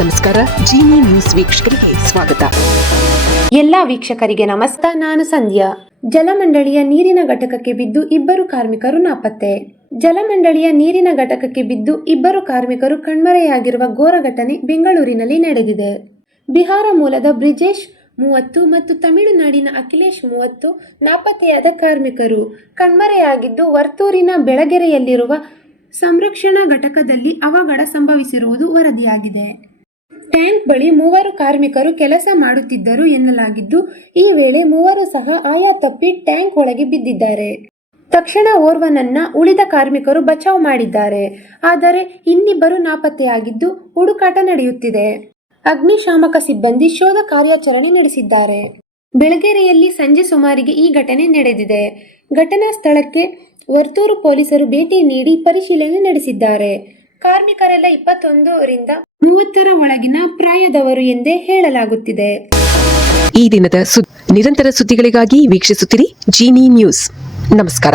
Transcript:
ನಮಸ್ಕಾರ. ಜಿನಿ ನ್ಯೂಸ್ ವೀಕ್ಷಕರಿಗೆ ಸ್ವಾಗತ. ಎಲ್ಲ ವೀಕ್ಷಕರಿಗೆ ನಮಸ್ಕಾರ. ನಾನು ಸಂಧ್ಯಾ. ಜಲಮಂಡಳಿಯ ನೀರಿನ ಘಟಕಕ್ಕೆ ಬಿದ್ದು ಇಬ್ಬರು ಕಾರ್ಮಿಕರು ನಾಪತ್ತೆ. ಜಲಮಂಡಳಿಯ ನೀರಿನ ಘಟಕಕ್ಕೆ ಬಿದ್ದು ಇಬ್ಬರು ಕಾರ್ಮಿಕರು ಕಣ್ಮರೆಯಾಗಿರುವ ಘೋರ ಘಟನೆ ಬೆಂಗಳೂರಿನಲ್ಲಿ ನಡೆದಿದೆ. ಬಿಹಾರ ಮೂಲದ ಬ್ರಿಜೇಶ್ 30 ಮತ್ತು ತಮಿಳುನಾಡಿನ ಅಖಿಲೇಶ್ 30 ನಾಪತ್ತೆಯಾದ ಕಾರ್ಮಿಕರು ಕಣ್ಮರೆಯಾಗಿದ್ದು, ವರ್ತೂರಿನ ಬೆಳಗೆರೆಯಲ್ಲಿರುವ ಸಂರಕ್ಷಣಾ ಘಟಕದಲ್ಲಿ ಅವಘಡ ಸಂಭವಿಸಿರುವುದು ವರದಿಯಾಗಿದೆ. ಟ್ಯಾಂಕ್ ಬಳಿ 3 ಕಾರ್ಮಿಕರು ಕೆಲಸ ಮಾಡುತ್ತಿದ್ದರು ಎನ್ನಲಾಗಿದ್ದು, ಈ ವೇಳೆ 3 ಸಹ ಆಯ ತಪ್ಪಿ ಟ್ಯಾಂಕ್ ಒಳಗೆ ಬಿದ್ದಿದ್ದಾರೆ. ತಕ್ಷಣ ಓರ್ವನನ್ನ ಉಳಿದ ಕಾರ್ಮಿಕರು ಬಚಾವ್ ಮಾಡಿದ್ದಾರೆ. ಆದರೆ ಇನ್ನಿಬ್ಬರು ನಾಪತ್ತೆಯಾಗಿದ್ದು ಹುಡುಕಾಟ ನಡೆಯುತ್ತಿದೆ. ಅಗ್ನಿಶಾಮಕ ಸಿಬ್ಬಂದಿ ಶೋಧ ಕಾರ್ಯಾಚರಣೆ ನಡೆಸಿದ್ದಾರೆ. ಬೆಳಗೆರೆಯಲ್ಲಿ ಸಂಜೆ ಸುಮಾರಿಗೆ ಈ ಘಟನೆ ನಡೆದಿದೆ. ಘಟನಾ ಸ್ಥಳಕ್ಕೆ ವರ್ತೂರು ಪೊಲೀಸರು ಭೇಟಿ ನೀಡಿ ಪರಿಶೀಲನೆ ನಡೆಸಿದ್ದಾರೆ. ಕಾರ್ಮಿಕರೆಲ್ಲ 21 ರಿಂದ 30 ಒಳಗಿನ ಪ್ರಾಯದವರು ಎಂದೇ ಹೇಳಲಾಗುತ್ತಿದೆ. ಈ ದಿನದ ನಿರಂತರ ಸುದ್ದಿಗಳಿಗಾಗಿ ವೀಕ್ಷಿಸುತ್ತಿರಿ ಜಿನಿ ನ್ಯೂಸ್. ನಮಸ್ಕಾರ.